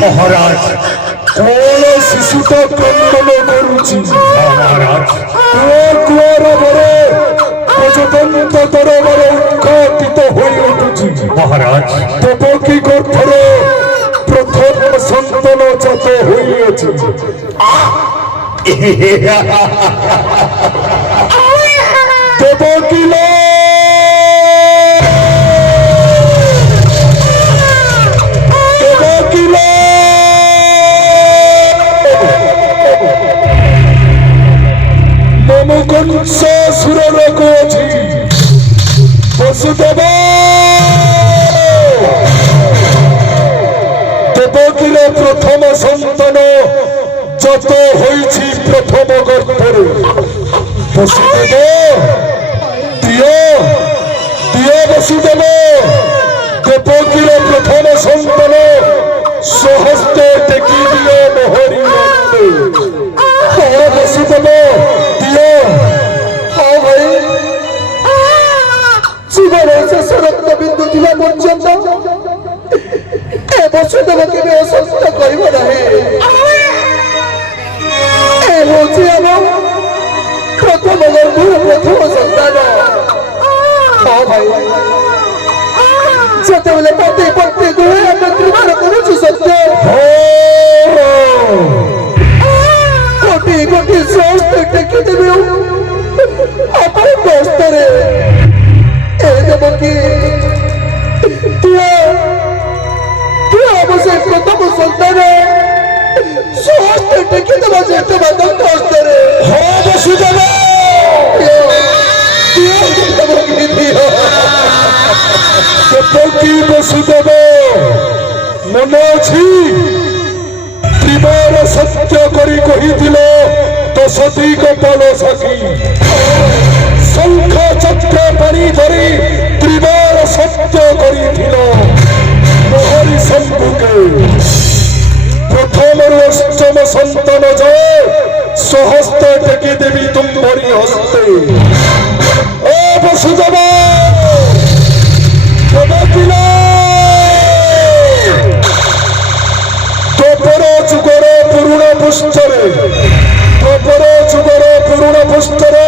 महाराज कौन शिशुटा क्रंदन करुछि महाराज कुआर भरे प्रजतंत्र दरबार उत्खापित होई उठुछि महाराज देवकी गर्भर प्रथम संतान जात होइअछि देवकी वसुदेव देवकीर प्रथम संतान जत होइछि प्रथम गर्भरे वसुदेव दियो दियो वसुदेव देवकीर प्रथम संतान सहस्ते टेकी दियो मोहरी वसुदेव दियो हाँ भाई जीवन शेष रक्त बिंदु थिला पर्यंत ए वसुदेव केबे असंत करिब नाही ए होछि हम प्रथम गर्भर प्रथम संतान हाँ भाई ସେତେବେଳେ ପତି ପତ୍ନୀ ଦୁହେଁ ଆମେ ତ୍ରିବାର କରୁଛୁ ସତ୍ୟ ଗୋଟିଏ ଗୋଟିଏ ସମସ୍ତେ ଟେକିଦେବି ଆପଣ ଗସ୍ତରେ ଏ ଦେବକୀ ଅବଶ୍ୟ ପ୍ରଥମ ସନ୍ତାନ ସମସ୍ତେ ଟେକିଦେବା ଯେତେବାଦ ଗସ୍ତରେ ବସୁଦେବ ମନେ ଅଛି ତ୍ରିବାର ସତ୍ୟ କରି କହିଥିଲ ତ ସତୀ କପାଳ ସାକ୍ଷୀ ଶଙ୍ଖ ଚକ୍ର ପାଣି ଧରି ତ୍ରିବାର ସତ୍ୟ କରିଥିଲ ମୋହରି ସମ୍ମୁଖେ ପ୍ରଥମରୁ ଅଷ୍ଟମ ସନ୍ତାନ ଯାଏ ସହସ୍ତ ଟେକି ଦେବି ତୁମ୍ଭରି ହସ୍ତେ ଓ ବସୁଦେବ ତୋପର ଯୁଗର ପୁରୁଣ ପୃଷ୍ଠରେ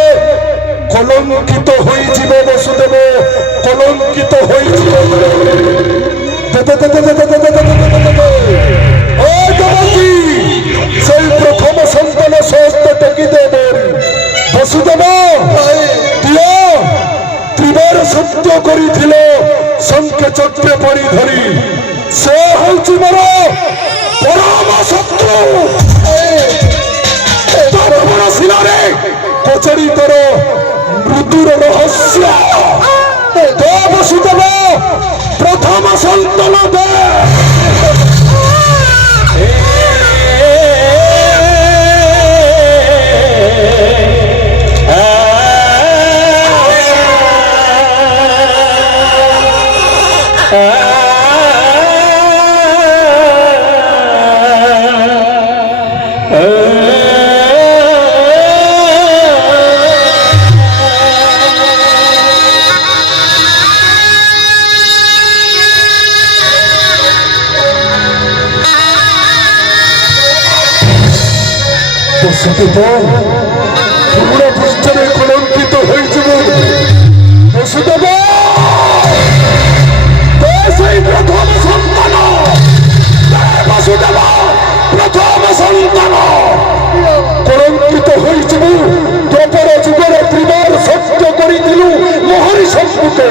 କଲଙ୍କିତ ହୋଇଯିବ ବସୁଦେବ କଲଙ୍କିତ ହୋଇଯିବ ସେଇ ପ୍ରଥମ ସନ୍ତାନ ସମସ୍ତ ଟେକି ଦେବ ବସୁଦେବ ତ୍ରିବାର ସତ୍ୟ କରିଥିଲ ଶଙ୍ଖ ଚକ୍ର ପାଣି ଧରି ସେ ହଉଛି ମୋର ପରମ ଶତ୍ରୁ ଶିଳରେ କଚଡ଼ି ତୋର ମୃତ୍ୟୁର ରହସ୍ୟ ତ ବସୁଦେବ ପ୍ରଥମ ସନ୍ତାନ ଦେ ପୁରୁଣା ପୃଷ୍ଠରେ କଲଙ୍କିତ ହୋଇଯିବ ବସୁଦେବ ସେଇ ପ୍ରଥମ ସନ୍ତାନ ବସୁଦେବ ପ୍ରଥମ ସନ୍ତାନ କଲଙ୍କିତ ହୋଇଯିବୁ ଦ୍ୱାପର ଯୁଗରେ ତ୍ରିବାର ସତ୍ୟ କରିଥିଲୁ ମୋହରି ସମ୍ମୁଖେ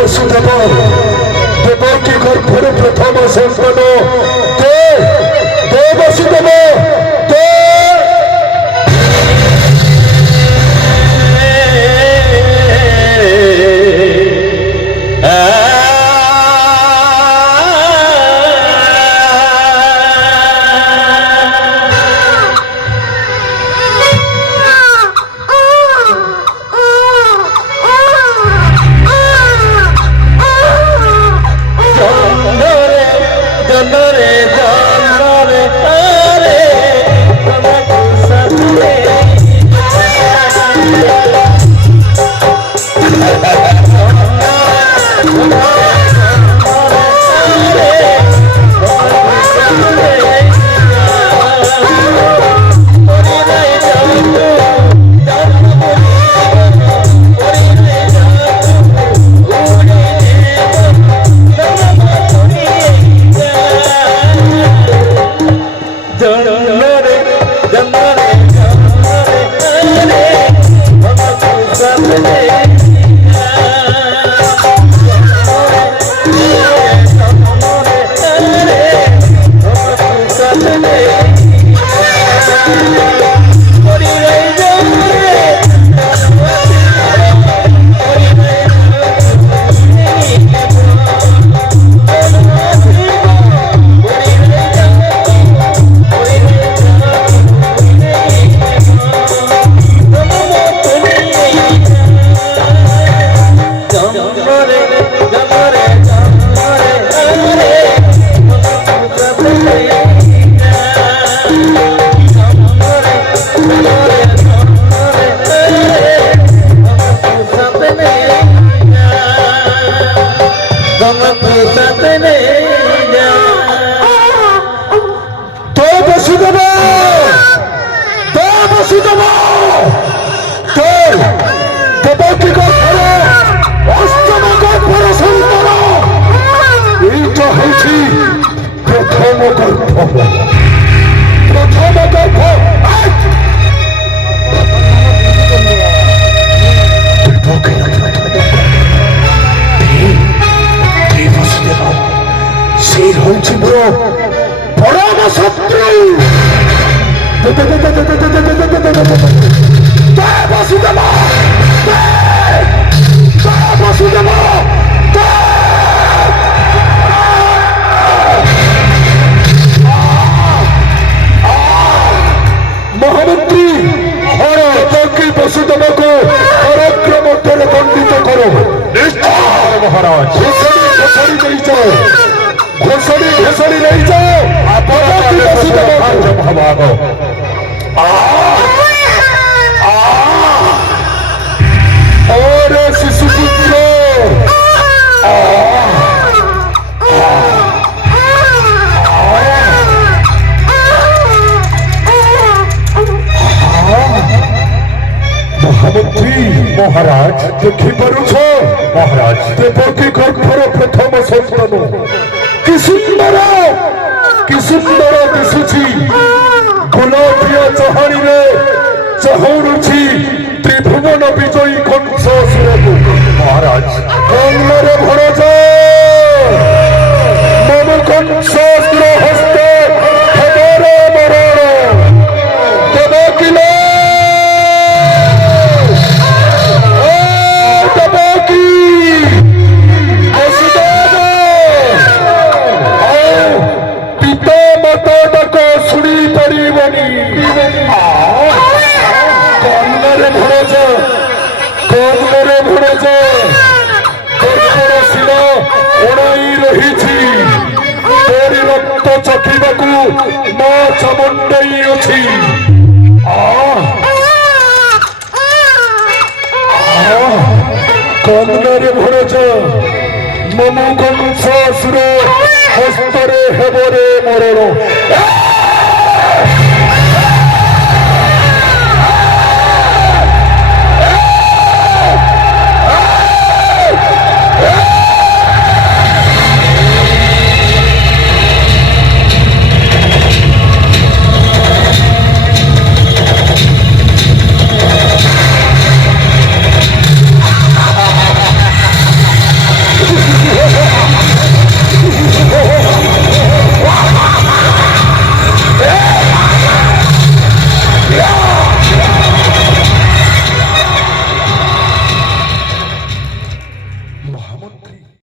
ବସୁଦେବ ଦେବକୀ ଗର୍ଭରେ ପ୍ରଥମ ସନ୍ତାନ ବସୁଦେବ মহামন্ত্রী বসুদেব को पराक्रम করে দণ্ডিত করো। মহারাজ ঘোষণি নেই যাও, ঘোষণি নেই যাও। মহাভাগ ওরে শিশুপুত্র, মহামন্ত্রী মহারাজ দেখি পারুছ মহারাজ দেবকী গর্ভর প্রথম সন্তান কি সুন্দর দিশুছি। গোলাপিয়া চাহাণীরে চাহুছি ত্রিভুবন বিজয়ী কংস সুরକୁ। মহারাজ কর্ণরে ভরজ মম কংস হস্তে খবরে মরণ দেবকী চকিବାକୁ ମା ଚାମୁଣ୍ଡେଇ ଅଛି। କର୍ଣ୍ଣରେ ଭରଜ ମମ କଂସ ଅସୁର ହସ୍ତରେ ହେବରେ ମରଣ।